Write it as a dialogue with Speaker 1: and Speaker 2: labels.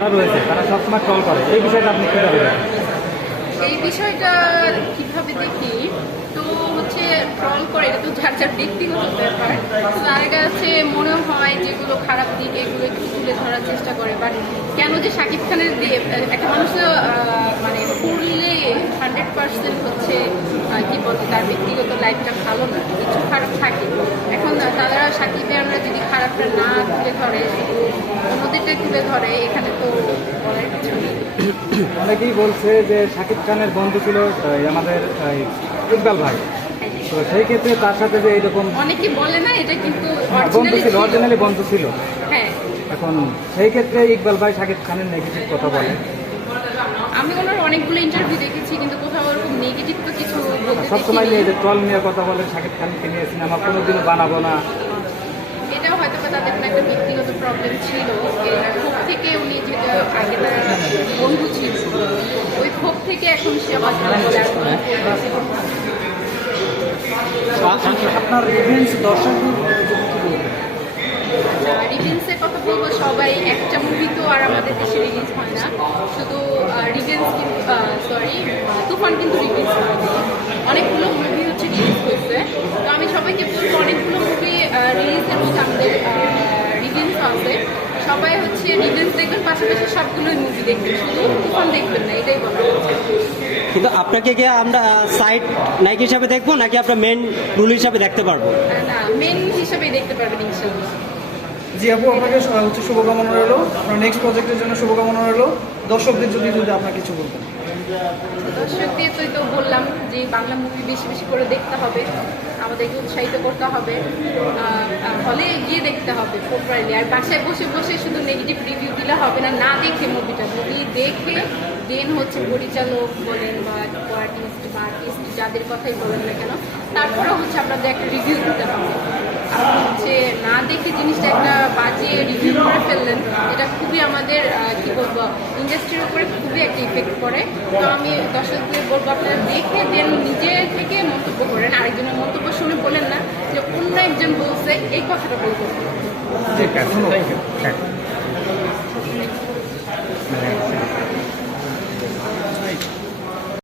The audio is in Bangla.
Speaker 1: রয়েছে, তারা এই বিষয়টা কীভাবে
Speaker 2: দেখি? তো হচ্ছে ট্রল করে, এটা তো যার যার ব্যক্তিগত ব্যাপার। তো মনে হয় যেগুলো খারাপ দিক, এগুলো একটু তুলে ধরার চেষ্টা করে। বাট কেন যে শাকিব খানের একটা মানুষ মানে ফুললে হান্ড্রেড পার্সেন্ট হচ্ছে কি বলছে তার ব্যক্তিগত লাইফটা ভালো না, কিছু খারাপ থাকে। এখন তারা সাকিবের আমরা যদি খারাপটা না তুলে ধরে, অন্যদেরটা তুলে ধরে, এখানে তো
Speaker 1: অনেকেই বলছে যে শাকিব খানের বন্ধু ছিল আমাদের ইকবাল ভাই। তো সেই ক্ষেত্রে তার সাথে যে এইরকম
Speaker 2: অনেকে বলে না এটা কিন্তু
Speaker 1: হ্যাঁ, বন্ধু ছিল। অরিজিনালি বন্ধু ছিল। এখন সেই ক্ষেত্রে ইকবাল ভাই শাকিব খানের নেগেটিভ কথা বলে।
Speaker 2: আমি ওনার অনেকগুলো ইন্টারভিউ দেখেছি কিন্তু কোথাও ওরকম নেগেটিভ তো কিছু
Speaker 1: সবসময় নিয়ে যে ট্রল নিয়ে কথা বলে শাকিব খানকে নিয়ে সিনেমা কোনোদিনও বানাবো না।
Speaker 2: এটাও হয়তো বা তাদের একটা ব্যক্তিগত প্রবলেম ছিল থেকে উনি যেটা আগে তারা বন্ধু ছিল ওই ক্ষোভ থেকে এখন সে আবার যার
Speaker 3: আপনার রিভেন্স
Speaker 2: রিভেন্সের কথা বলব সবাই একটা মুভি তো আর আমাদের দেশে রিলিজ হয় না। শুধু রিভেন্স কিন্তু সরি তুফান কিন্তু হয়নি অনেকগুলো মুভি হচ্ছে রিলিজ হয়েছে। তো আমি সবাইকে বলব অনেকগুলো মুভি রিলিজের মধ্যে আমাদের রিভেন্স আছে। সবাই হচ্ছে রিলস দেখবেন পাশাপাশি সবগুলোই মুভি দেখবেন। শুধু তুফান দেখবেন না এটাই বলা
Speaker 4: কিন্তু আপনাকে কি আমরা সাইড নায়ক হিসাবে দেখব নাকি আপনার মেন রুল হিসাবে দেখতে পারব?
Speaker 2: না মেন হিসাবে দেখতে পারবেন ইনশাল্লাহ।
Speaker 3: জি আপু, আপনাকে হচ্ছে শুভকামনা রইল। আপনার নেক্সট প্রজেক্টের জন্য শুভকামনা রইল। দর্শকদের যদি যদি আপনার কিছু বলতেন।
Speaker 2: দর্শকদের তো এই তো বললাম যে বাংলা মুভি বেশি বেশি করে দেখতে হবে। আমাদেরকে উৎসাহিত করতে হবে। হলে গিয়ে দেখতে হবে প্রপারলি আর বাসায় বসে বসে শুধু নেগেটিভ রিভিউ দিলে হবে না না দেখে মুভিটা মুভি দেখে দেন হচ্ছে পরিচালক বলেন বা আর্টিস্ট বা আর্টিস্ট যাদের কথাই বলেন না কেন তারপরে হচ্ছে আপনাদের একটা রিভিউ দিতে হবে। আপনি হচ্ছে দেখে জিনিসটা একটা বাজে রিভিউ করে ফেললেন। এটা খুবই আমাদের আহ, কি বলব ইন্ডাস্ট্রির উপরে খুবই একটা ইফেক্ট করে তো আমি দর্শকদের বলব আপনারা দেখে দেন নিজে থেকে মন্তব্য করেন। আরেকজনের মন্তব্য শুনে বলেন না যে অন্য একজন বলছে এই কথাটা বলব।
Speaker 1: ঠিক আছে